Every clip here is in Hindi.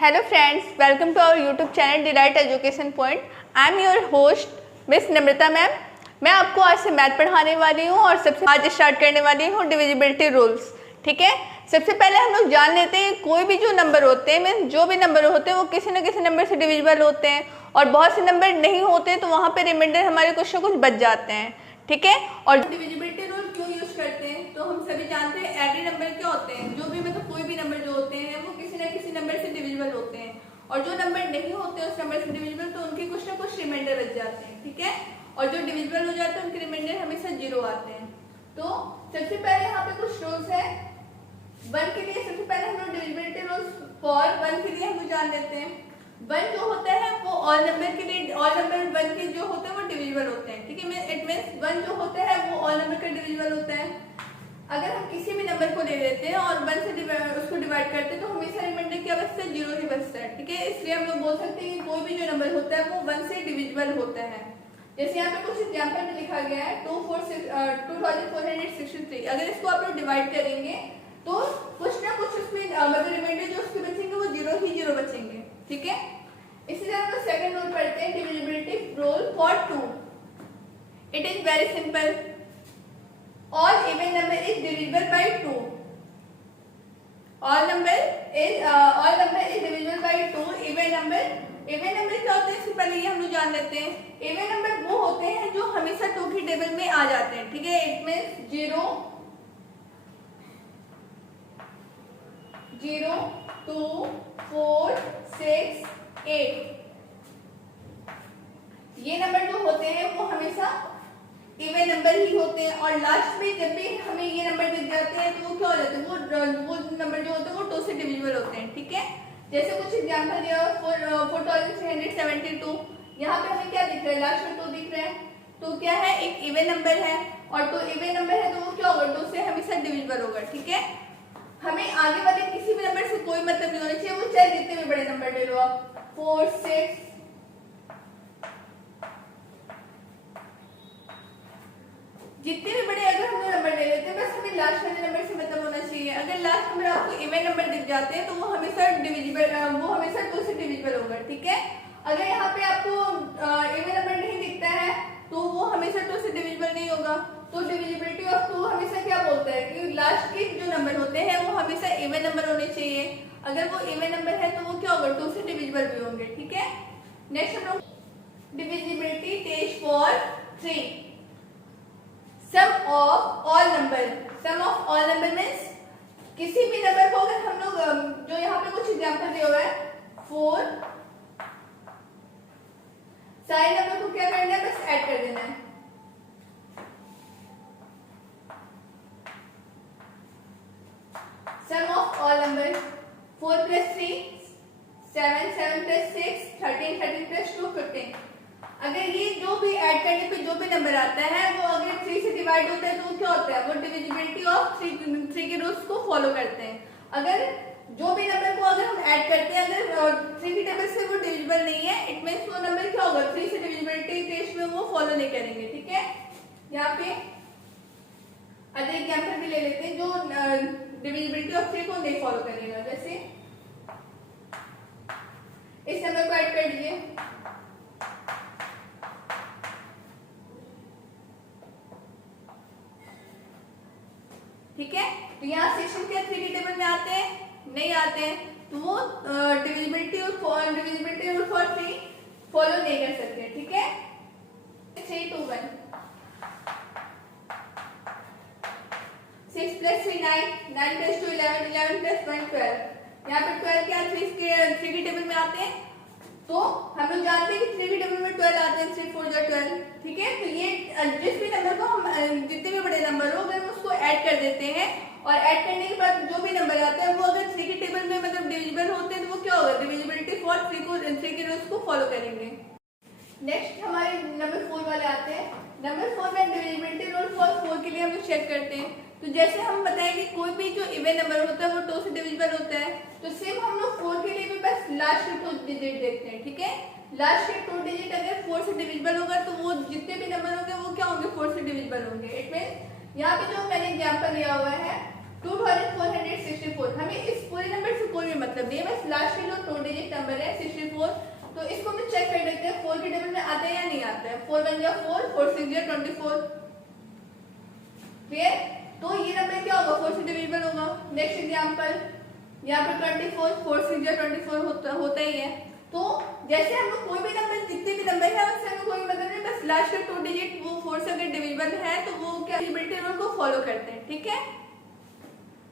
Hello friends, welcome to our YouTube channel delight education point. I am your host miss Namrata ma'am. मैं आपको आज से मैथ पढ़ाने वाली हूँ और सबसे आज स्टार्ट करने वाली हूँ डिविजिबिलिटी रूल्स। ठीक है, सबसे पहले हम लोग जान लेते हैं कोई भी जो नंबर होते हैं, मीन जो भी नंबर होते हैं वो किसी न किसी नंबर से डिविजिबल होते हैं और बहुत से नंबर नहीं होते तो वहाँ पे रिमाइंडर हमारे कुछ न कुछ बच जाते हैं। ठीक है, और डिविजिबिलिटी रूल क्यों यूज करते हैं तो हम सभी जानते हैं एवरी नंबर क्या होते हैं, जो भी मतलब कोई भी नंबर जो होते हैं वो किसी न किसी नंबर से डिविजिबल होते हैं और जो नंबर नहीं होते उस नंबर से डिविजिबल तो उनके कुछ ना कुछ रिमाइंडर बच जाते हैं। ठीक है, और जो डिविजिबल हो जाते हैं उनके रिमाइंडर हमेशा 0 आते हैं। तो सबसे पहले यहाँ पे कुछ रूल्स है। 1 के लिए सबसे पहले हम लोग डिविजिबिलिटी रूल्स फॉर 1 के लिए हम जान लेते हैं। 1 जो होता है वो ऑल नंबर के लिए, ऑल नंबर 1 के जो होते हैं वो डिविजिबल होते हैं। ठीक है, इट मींस 1 जो होता है वो ऑल नंबर का डिविजिबल होता है। अगर हम किसी भी नंबर को ले लेते हैं और 1 से उसको डिवाइड करते हैं तो हमेशा रिमाइंडर क्या बचता है, 0 ही बचता है। ठीक है, इसलिए हम लोग बोल सकते हैं कि कोई भी जो नंबर होता है वो 1 से डिविजिबल होता है। जैसे यहाँ पे कुछ एग्जांपल में लिखा गया है 2463। अगर इसको आप लोग डिवाइड करेंगे तो कुछ ना कुछ उसमें मतलब रिमाइंडर जो उसके बचेंगे वो 0 ही 0 बचेंगे। ठीक है, इसी तरह हम सेकंड रूल पढ़ते हैं, divisibility rule for 2। It is very simple, all even number is divisible by 2. all number is divisible by 2. even number क्या होते हैं इससे पहले ये हम लोग जान लेते हैं। even number वो होते हैं जो हमेशा 2 की टेबल में आ जाते हैं। ठीक है, इट मींस 0 0 2 4 6 8। ये नंबर जो होते हैं वो हमेशा इवन नंबर ही होते हैं और लास्ट में जब भी हमें ये नंबर दिख जाते हैं तो वो क्या हो जाते हैं, वो नंबर जो होते हैं वो 2 से डिविजिबल होते हैं। ठीक है, जैसे कुछ एग्जांपल दिया 4372। यहाँ पे हमें क्या दिख रहा है, लास्ट में 2 दिख रहा है। तो क्या है, एक इवन नंबर है और तो इवन नंबर है तो वो क्या होगा, 2 से हमेशा डिविजिबल होगा। ठीक है, हमें आगे वाले किसी भी नंबर से कोई मतलब नहीं होना चाहिए, वो चाहे जितने भी बड़े नंबर ले लो आप, 4 6 जितने भी बड़े अगर हम नंबर ले लेते हैं बस हमें लास्ट वाले नंबर से मतलब होना चाहिए। अगर लास्ट नंबर आपको इवन नंबर दिख जाते हैं तो वो हमेशा डिविजिबल, वो हमेशा 2 से डिविजिबल होगा। ठीक है, अगर यहाँ पे आपको इवन नंबर नहीं दिखता है तो वो हमेशा 2 से डिविजिबल नहीं होगा। तो डिविजिबिलिटी ऑफ 2 हमेशा क्या बोलता है कि लास्ट के जो नंबर होते हैं वो हमेशा इवन नंबर होने चाहिए। अगर वो इवन नंबर है तो वो क्या होगा, 2 से डिविजिबल भी होंगे। ठीक है, नेक्स्ट हम लोग divisibility test for 3। Sum of all number, sum of all number means किसी भी नंबर को अगर हम लोग जो यहाँ पे कुछ एग्जांपल दिया हुआ है 4, सारे नंबर को क्या करना है, बस ऐड कर देना है। सम ऑफ ऑल नंबर 4 + 3 7 7 + 6 13 13 + 2 15। अगर ये जो भी ऐड करने पे जो भी नंबर आता है वो अगर 3 से डिवाइड होता है तो क्या होता है, वो डिविजिबिलिटी ऑफ 3 के रूल्स को फॉलो करते हैं। अगर जो भी नंबर को अगर हम ऐड करते हैं अगर 3 की टेबल से वो डिविजिबल नहीं है, इट मींस वो नंबर क्या होगा, 3 से डिविजिबिलिटी टेस्ट में वो फॉलो नहीं करेंगे। ठीक है, यहाँ पे अदर एग्जांपल भी ले लेते हैं जो डिविजिबिलिटी ऑफ 3 को नहीं फॉलो करेगा। जैसे इस नंबर को ऐड कर दीजिए, ठीक है, तो यहाँ सेक्शन क्या 3 की टेबल में आते हैं, नहीं आते हैं, तो वो डिविजिबिलिटी रूल फॉर 3 फॉलो नहीं कर सकते। ठीक है, 3 2 1 6 + 3 9 9 + 2 11 11 + 1 12। यहाँ पे 12 क्या 3 की टेबल में आते हैं तो हम लोग जानते हैं कि 3 की टेबल में 12 आते हैं, 3 4 12। ठीक है, तो ये जिस भी नंबर को हम जितने भी बड़े नंबर हो अगर उसको ऐड कर देते हैं और ऐड करने के बाद जो भी नंबर आता है वो अगर 3 की टेबल में मतलब डिविजिबल होते हैं तो वो क्या होगा, डिविजिबिलिटी फॉर 3 के रूल्स को फॉलो करेंगे। नेक्स्ट हमारे नंबर 4 वाले आते हैं। नंबर 4 में डिविजिबिलिटी रूल फॉर 4 के लिए हम लोग चेक करते हैं। तो जैसे हम बताएं कि कोई भी जो इवन नंबर होता है वो 2 से डिविजिबल होता है, तो सेम हम लोग 4 के लिए भी बस लास्ट के 2 डिजिट देखते हैं। ठीक है, लास्ट के 2 डिजिट अगर 4 से डिविजिबल होगा तो वो जितने भी नंबर होंगे वो क्या होंगे, 4 से डिविजिबल होंगे। इट मींस यहाँ पे जो मैंने एग्जांपल लिया हुआ है 2464। हमें इस पूरे नंबर से कोई भी मतलब नहीं है, बस लास्ट के जो 2 डिजिट नंबर है 64, तो इसको हम चेक कर लेते हैं 4 के टेबल में आता है या नहीं आता है। 4 1 जा 4, 4 6 जा 24। क्लियर? तो ये नंबर क्या होगा, 4 से डिविजिबल होगा। नेक्स्ट एग्जांपल, यहाँ पे 24, 4 6 जा 24 होता ही है। तो जैसे हम लोग कोई भी नंबर, जितने भी नंबर है उससे हमें कोई मतलब नहीं, बस लास्ट के 2 डिजिट वो 4 से अगर डिविजिबल है तो वो क्या डिविजिबिलिटी रूल को फॉलो करते हैं। ठीक है,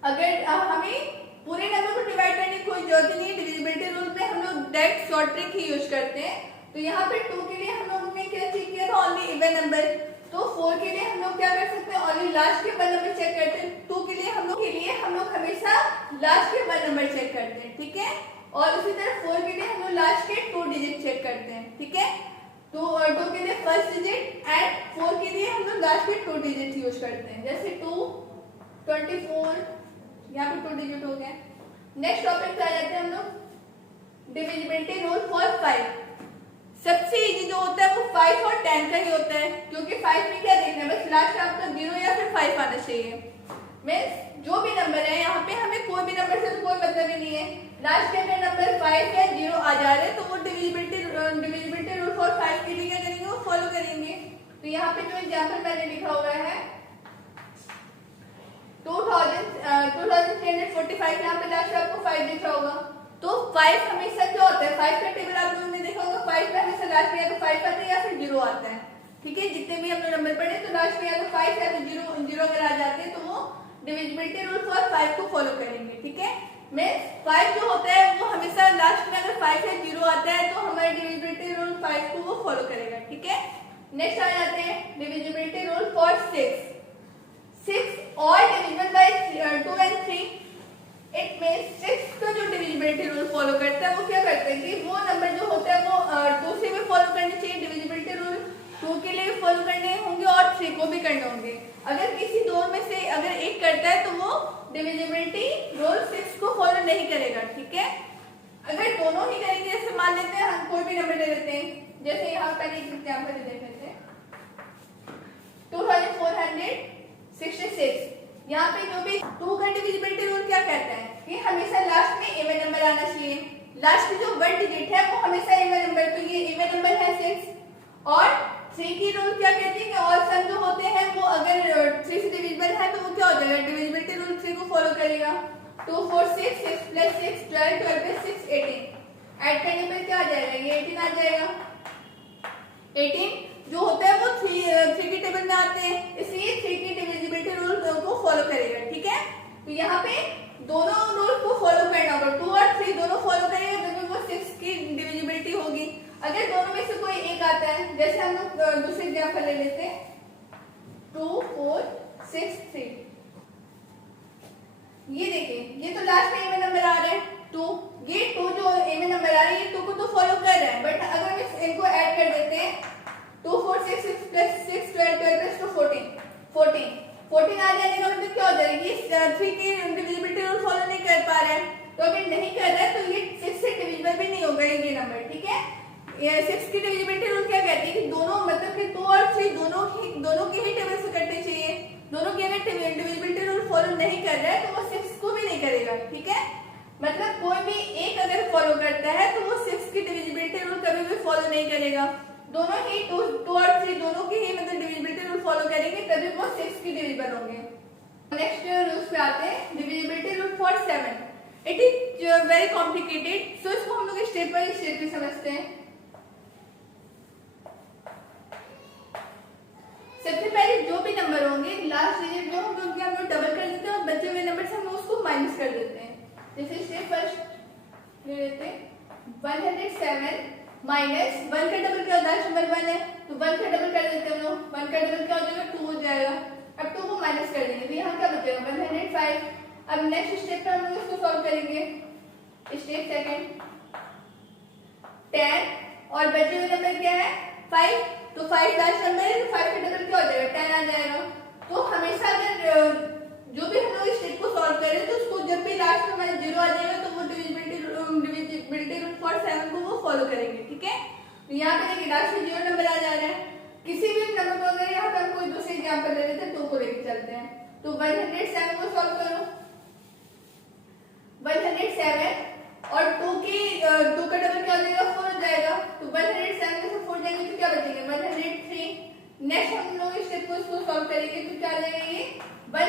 अगर हमें पूरे नंबर को डिवाइड करने की कोई जरूरत नहीं है, डिविजिबिलिटी रूल में हम लोग डायरेक्ट शॉर्ट ट्रिक ही यूज करते हैं। तो यहाँ पे 2 के लिए हम लोग ने क्या चेक किया था, ओनली इवन नंबर। तो 4 के लिए हम लोग क्या कर सकते हैं, ओनली लास्ट के 1 नंबर चेक करते हैं। 2 के लिए हम लोग हमेशा लास्ट के 1 नंबर चेक करते हैं। ठीक है, और उसी तरह 4 के लिए हम लोग लास्ट के 2 डिजिट चेक करते हैं। ठीक है, तो 2 के लिए फर्स्ट डिजिट एंड 4 के लिए हम लोग लास्ट के 2 डिजिट यूज करते हैं, जैसे 2 24, यहाँ पे 2 डिजिट हो गए। नेक्स्ट टॉपिक पे आ जाते हैं हम लोग, डिविजिबिलिटी रूल फॉर 5। सबसे इजी जो होता है वो 5 और 10 का ही होता है, क्योंकि 5 में क्या देखना है, बस लास्ट आपका 0 या फिर 5 आना चाहिए। मीन्स जो भी नंबर है यहाँ पे हमें कोई भी नंबर से तो कोई मतलब ही नहीं है, लास्ट के अगर नंबर 5 या 0 आ जा रहे हैं तो वो डिविजिबिलिटी रूल फॉर 5 के लिए क्या करेंगे, वो फॉलो करेंगे। तो यहाँ पे जो एग्जाम्पल मैंने लिखा हुआ है 2345, यहाँ पे लास्ट आपको 5 दिख रहा होगा। तो 5 हमेशा क्या होता है, 5 का टेबल आप लोगों ने देखा होगा, 5 का हमेशा लास्ट में या तो 5 आता है या फिर 0 आता है। ठीक है, जितने भी हम लोग नंबर पढ़े तो लास्ट में या तो 5 या तो 0 अगर आ जाते हैं तो वो डिविजिबिलिटी रूल फॉर 5 को फॉलो करेंगे। ठीक है, मींस 5 जो होता है वो हमेशा लास्ट में अगर 5 या 0 आता है तो हमारे डिविजिबिलिटी रूल 5 को वो फॉलो करेगा। ठीक है, नेक्स्ट आ जाते हैं डिविजिबिलिटी रूल फॉर 6। 6 और divisible by 2 and 3। It means 6 का जो डिविजिबिलिटी रूल फॉलो करता है वो क्या करता है कि वो नंबर जो होता है वो 2 से भी फॉलो करने चाहिए, डिविजिबिलिटी रूल 2 के लिए फॉलो करने होंगे और 3 को भी करने होंगे। अगर किसी दो में से अगर एक करता है तो वो डिविजिबिलिटी रूल 6 को फॉलो नहीं करेगा। ठीक है, अगर दोनों ही करेंगे, जैसे मान लेते हैं हम कोई भी नंबर ले लेते हैं, जैसे यहाँ पहले एक एग्जांपल देख लेते हैं 2466। यहाँ पे जो भी 2 का डिविजिबिलिटी रूल क्या कहता है कि हमेशा लास्ट में इवन नंबर आना चाहिए, लास्ट में जो 1 डिजिट है वो हमेशा इवन नंबर, तो ये इवन नंबर है 6। और 3 की रूल क्या कहती है कि ऑल सम जो होते हैं वो अगर 3 से डिविजिबल है तो वो क्या हो जाएगा, डिविजिबिलिटी रूल 3 को फॉलो करेगा। 2 4 6, 6 + 6 12, 12 + 6 18। ऐड करने पर क्या आ जाएगा, ये 18 आ जाएगा। 18 जो होता है वो 3 के टेबल में आते हैं, इसलिए 3 की डिविजिबिलिटी रूल को फॉलो करेगा। ठीक है, तो यहाँ पे दोनों रूल को फॉलो करना होगा, 2 और 3 दोनों फॉलो करेंगे तभी वो 6 की डिविजिबिलिटी होगी। अगर दोनों में से कोई एक आता है, जैसे हम लोग दूसरे एग्जांपल ले लेते हैं 2 4 6 3। ये देखिए, ये तो लास्ट में इवन नंबर आ रहा है 2, ये 2 जो इवन नंबर आ रहा है ये 2 को तो फॉलो कर रहा है, बट अगर हम इनको ऐड कर देते हैं 2 4 6 6 + 6 12, 12 + 2 14 14 आ जाने का मतलब क्या हो जाएगा, ये 3 की डिविजिबिलिटी रूल फॉलो नहीं कर पा रहा है। तो अगर नहीं कर रहा है तो ये 6 से डिविजिबल भी नहीं होगा ये नंबर। ठीक है, ये 6 की डिविजिबिलिटी रूल क्या कहती है कि दोनों मतलब कि 2 और 3 दोनों के ही टेबल से कटने चाहिए। दोनों की अगर डिविजिबिलिटी रूल फॉलो नहीं कर रहा है तो वो 6 को भी नहीं करेगा। ठीक है, मतलब कोई भी एक अगर फॉलो करता है तो वो 6 की डिविजिबिलिटी रूल कभी भी फॉलो नहीं करेगा। दोनों ही 2 और 3 दोनों की ही मतलब डिविजिबिलिटी रूल फॉलो करेंगे तभी वो 6 की डिविजिबल होंगे। नेक्स्ट रूल्स पे आते हैं, divisibility rule for 7। It is very complicated, so इसको हम लोग स्टेप बाय स्टेप समझते हैं। सबसे पहले जो भी नंबर होंगे लास्ट डिजिट जो होंगे उनके हम लोग डबल कर देते हैं और बचे हुए नंबर से हम उसको माइनस कर देते हैं। जैसे स्टेप फर्स्ट ले लेते हैं 107 माइनस 1 का डबल क्या होता है, लास्ट नंबर 1 है तो 1 का डबल कर देते हैं हम लोग, 1 का डबल क्या हो जाएगा 2 हो जाएगा। अब 2 को माइनस कर देंगे तो यहाँ क्या बचेगा 105। अब नेक्स्ट स्टेप पे हम लोग इसको सॉल्व करेंगे, स्टेप सेकंड 10 और बचे हुए नंबर क्या है 5, तो 5 लास्ट नंबर है तो 5 का डबल क्या हो जाएगा 10 आ जाएगा। तो हमेशा अगर जो भी हम लोग स्टेप को सॉल्व करें तो उसको जब भी लास्ट में 0 आ जाएगा तो वो डिविजिबिलिटी रूल फॉर 7 को वो फॉलो करेंगे। ठीक है, तो यहाँ पे देखिए लास्ट में 0 नंबर आ जा रहा है, किसी भी नंबर को अगर यहाँ पे हम कोई दूसरे एग्जांपल ले लेते हैं 2 को लेके चलते हैं तो 107 को सॉल्व करो 107 और 2 का डबल क्या हो जाएगा 4 हो जाएगा, तो 107 में से 4 जाएंगे तो क्या बचेंगे 103। नेक्स्ट हम लोग इस स्टेप को इसको सॉल्व करेंगे तो क्या आ जाएगा ये 100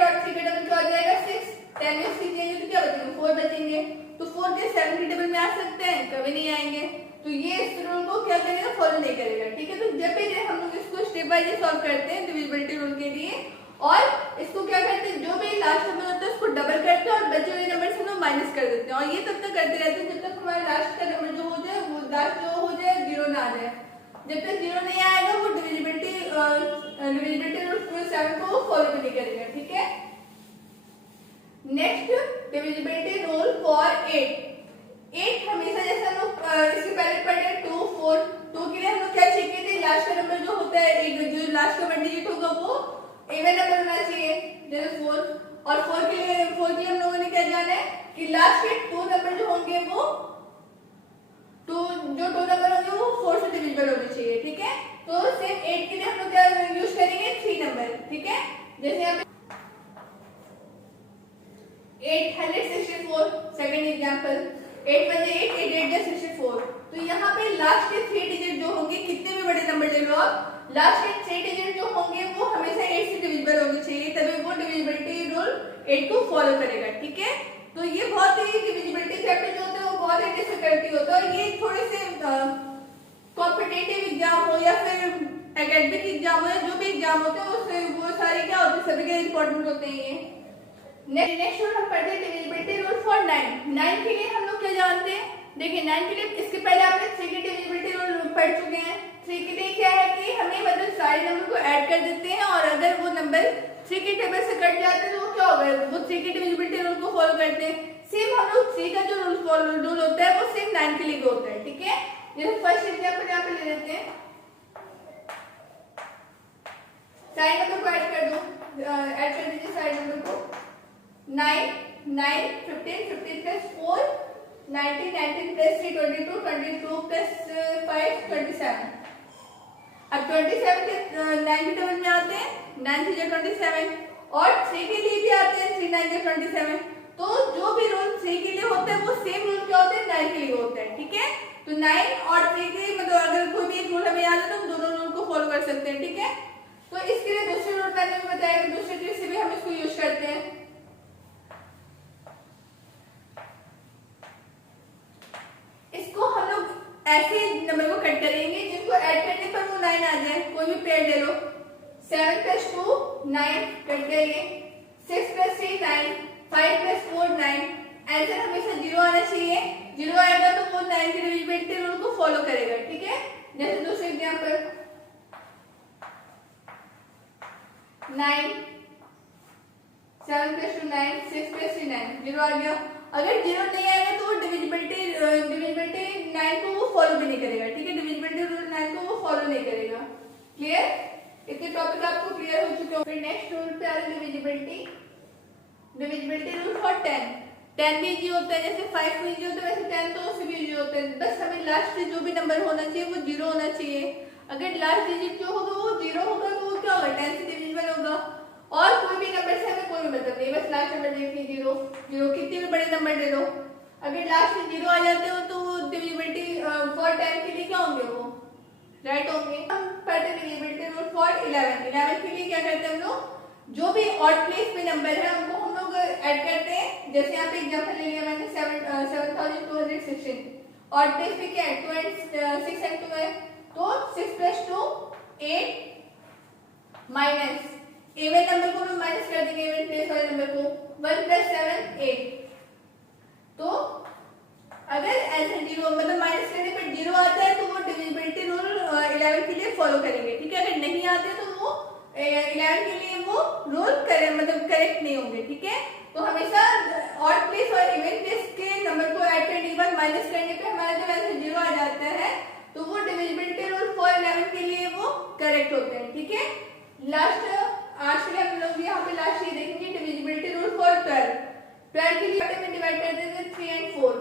और 3 का डबल क्या हो जाएगा 6। 10 में 6 जाएंगे तो क्या बचेंगे 4 बचेंगे, तो 4 के 7 के टेबल में आ सकते हैं, कभी नहीं आएंगे, तो ये इस रूल को क्या करेगा फॉलो नहीं करेगा। ठीक है, तो जब भी हम लोग इसको स्टेप बाय स्टेप सॉल्व करते हैं डिविजिबिलिटी रूल के लिए, और इसको क्या करते हैं जो भी लास्ट नंबर होता है उसको डबल करते हैं और बचे हुए नंबर से हम लोग माइनस कर देते हैं, और ये तब तक करते रहते हैं जब तक हमारा लास्ट का नंबर जो हो जाए वो लास्ट जो हो जाए 0 ना आ जाए। जब तक 0 नहीं आएगा वो डिविजिबिलिटी रूल 7 को फॉलो भी नहीं करेगा। ठीक है, नेक्स्ट डिविजिबिलिटी रूल फॉर 8 हमेशा जैसे हम लोग इसके पहले पढ़े 2 4 2 के लिए हम लोग क्या चेक किए थे लास्ट का नंबर जो होता है एक जो लास्ट का 1 डिजिट होगा वो इवन नंबर होना चाहिए जैसे 4, और 4 के लिए हम लोगों ने क्या जाना है कि लास्ट के 2 नंबर जो होंगे वो 2 नंबर होंगे वो 4 से डिविजिबल होने चाहिए। ठीक है, तो सेम 8 के लिए हम लोग क्या यूज करेंगे 3 नंबर। ठीक है, जैसे यहाँ पे 864 सेकंड एग्जांपल 8 बजे 8 8 8 जा 64, तो यहाँ पे लास्ट के 3 डिजिट जो होंगे कितने भी बड़े नंबर ले लो आप, लास्ट के 3 डिजिट जो होंगे वो हमेशा 8 से डिविजिबल होने चाहिए, तभी वो डिविजिबिलिटी रूल 8 को फॉलो करेगा। ठीक है, तो ये बहुत ही डिविजिबिलिटी चैप्टर जो होता है वो बहुत ही डिफिकल्टी होता है, और ये थोड़े से कॉम्पिटिटिव एग्जाम हो या फिर एकेडमिक एग्जाम हो या जो भी एग्जाम होते हैं वो सारे क्या होते हैं सभी के इंपॉर्टेंट होते हैं। ये नेक्स्ट रूल हम पढ़ते हैं डिविजिबिलिटी रूल फॉर 9 के लिए हम लोग क्या जानते हैं, देखिए 9 के लिए इसके पहले आपने 3 के डिविजिबिलिटी रूल पढ़ चुके हैं। 3 के लिए क्या है कि हमें मतलब सारे नंबर को ऐड कर देते हैं, और अगर वो नंबर 3 के टेबल से कट जाते हैं तो वो क्या होगा वो 3 के डिविजिबिलिटी रूल को फॉलो करते हैं। सेम हम लोग 3 का जो रूल होता है वो सेम 9 के लिए भी होता है। ठीक है, जैसे फर्स्ट एग्जांपल यहाँ पे ले लेते हैं, सारे नंबर को ऐड कर दीजिए सारे नंबर को 9 9 15 15 प्लस 4 19 19 प्लस 3 22 22 प्लस 5 27। अब 27 के 9 के टेबल में आते हैं 9 3 27, और 3 के लिए भी आते हैं 3 9 27, तो जो भी रूल 3 के लिए होता है वो सेम रूल क्या होता है 9 के लिए होता है। ठीक है, तो 9 और 3 के मतलब अगर कोई भी एक रूल हमें याद है तो हम दोनों रूल को फॉलो कर सकते हैं। ठीक है, तो इसके लिए दूसरे रूल मैंने भी बताया कि दूसरे ट्रिक से भी हम इसको यूज करते हैं। इसको हम लोग ऐसे नंबर को कट करेंगे जिनको ऐड करने पर वो 9 आ जाए, कोई भी पेयर ले लो, 7 + 2 9 कट गए, 6 + 3 9 5 + 4 9, आंसर हमेशा 0 आना चाहिए, 0 आएगा तो वो 9 के डिविजिबिलिटी रूल को फॉलो करेगा। ठीक है, जैसे दूसरे एग्जांपल 9 7 + 2 9 6 + 3 9, 0 आ गया। अगर 0 नहीं आएगा तो वो डिविजिबिलिटी 9 को वो फॉलो भी नहीं करेगा। ठीक है, डिविजिबिलिटी रूल 9 को वो फॉलो नहीं करेगा। क्लियर, इतने टॉपिक आपको क्लियर हो चुके होंगे। नेक्स्ट रूल पे आ रहा है डिविजिबिलिटी रूल फॉर 10 भी इजी होता है, जैसे 5 भी इजी होता है वैसे 10 तो उससे भी इजी होता है, बस हमें लास्ट से जो भी नंबर होना चाहिए वो 0 होना चाहिए। अगर लास्ट डिजिट जो होगा वो 0 होगा तो वो क्या होगा 10 से डिविजिबल होगा, और कोई भी नंबर से हमें कोई मतलब नहीं, बस लास्ट नंबर देखिए 0 0, कितने भी बड़े नंबर ले लो, अगर लास्ट में 0 आ जाते हो तो वो डिविजिबिलिटी फॉर 10 के लिए क्या होंगे वो राइट होंगे। हम पढ़ते हैं डिविजिबिलिटी रूल फॉर 11 के लिए क्या करते हैं हम लोग, जो भी ऑड प्लेस पे नंबर है उनको हम लोग ऐड करते हैं। जैसे यहाँ पे एग्जांपल ले लिया मैंने 7216, ऑड प्लेस पे क्या है 2 and 6 and 2 है, तो 6 + 2 8 माइनस इवन नंबर को भी माइनस कर देंगे, इवन प्लेस वाले नंबर को 1 + 7 8, तो अगर ऐसे 0 मतलब माइनस करने पर 0 आता है तो वो डिविजिबिलिटी रूल 11 के लिए फॉलो करेंगे। ठीक है, अगर नहीं आते तो वो 11 के लिए वो रूल मतलब करेक्ट नहीं होंगे। ठीक है, तो हमेशा ऑड प्लेस और इवन प्लेस के नंबर को ऐड करने के बाद माइनस करने पे हमारा जब ऐसे 0 आ जाता है तो वो डिविजिबिलिटी रूल फॉर 11 के लिए वो करेक्ट होते हैं। ठीक है, लास्ट आज के लिए हम लोग यहाँ पे लास्ट ये देखेंगे डिविजिबिलिटी रूल फॉर 12 के लिए में डिवाइड कर देते हैं 3 and 4।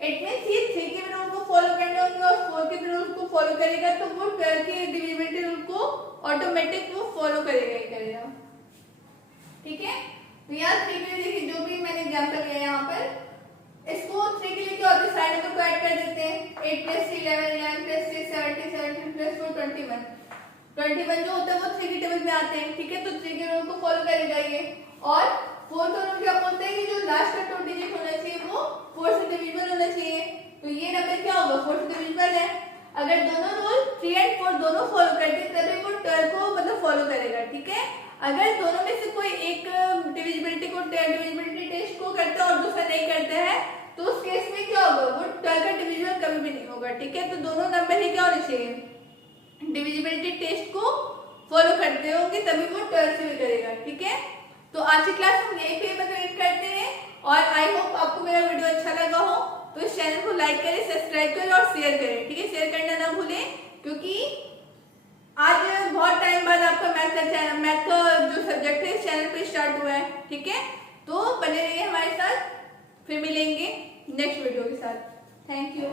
इट मींस ये 3 के भी रूल को फॉलो करने होंगे और 4 के भी रूल को फॉलो करेगा तो वो 12 के डिविजिबिलिटी रूल को ऑटोमेटिक वो फॉलो करेगा ही करेगा। ठीक है। तो यहाँ 3 के लिए देखिए जो भी मैंने एग्जाम्पल लिया यहाँ पर, इसको 3 के लिए क्या होता है, साइड में को ऐड कर देते हैं। 8 + 3 11, 11 + 6 17, 17 + 4 21, 21 जो होता है वो 3 के टेबल में आते हैं। ठीक है, तो 3 के रूल को फॉलो करेगा ये। और 4th रूल क्या बोलते हैं कि जो लास्ट का 2 डिजिट होना चाहिए वो 4 से डिविजिबल होना चाहिए। तो ये नंबर क्या होगा, 4 से डिविजिबल है। अगर दोनों रूल 3 और 4 दोनों फॉलो करते हैं तभी वो 12 को मतलब फॉलो करेगा। ठीक है, अगर दोनों में से कोई एक डिविजिबिलिटी टेस्ट को करता है और दूसरा नहीं करता है तो उस केस में क्या होगा, वो 12 का डिविजिबल कभी भी नहीं होगा। ठीक है, तो दोनों नंबर ही क्या होने चाहिए, डिविजिबिलिटी टेस्ट को फॉलो करते होंगे तभी वो 12 से भी करेगा। ठीक है, तो आज की क्लास हम यहीं पे मतलब एंड करते हैं और आई होप आपको मेरा वीडियो अच्छा लगा हो। तो इस चैनल को लाइक करें, सब्सक्राइब करें और शेयर करें। ठीक है, शेयर करना ना भूलें क्योंकि आज बहुत टाइम बाद आपका मैथ का जो सब्जेक्ट है इस चैनल पे स्टार्ट हुआ है। ठीक है, तो बने रहिए हमारे साथ, फिर मिलेंगे नेक्स्ट वीडियो के साथ। Thank you.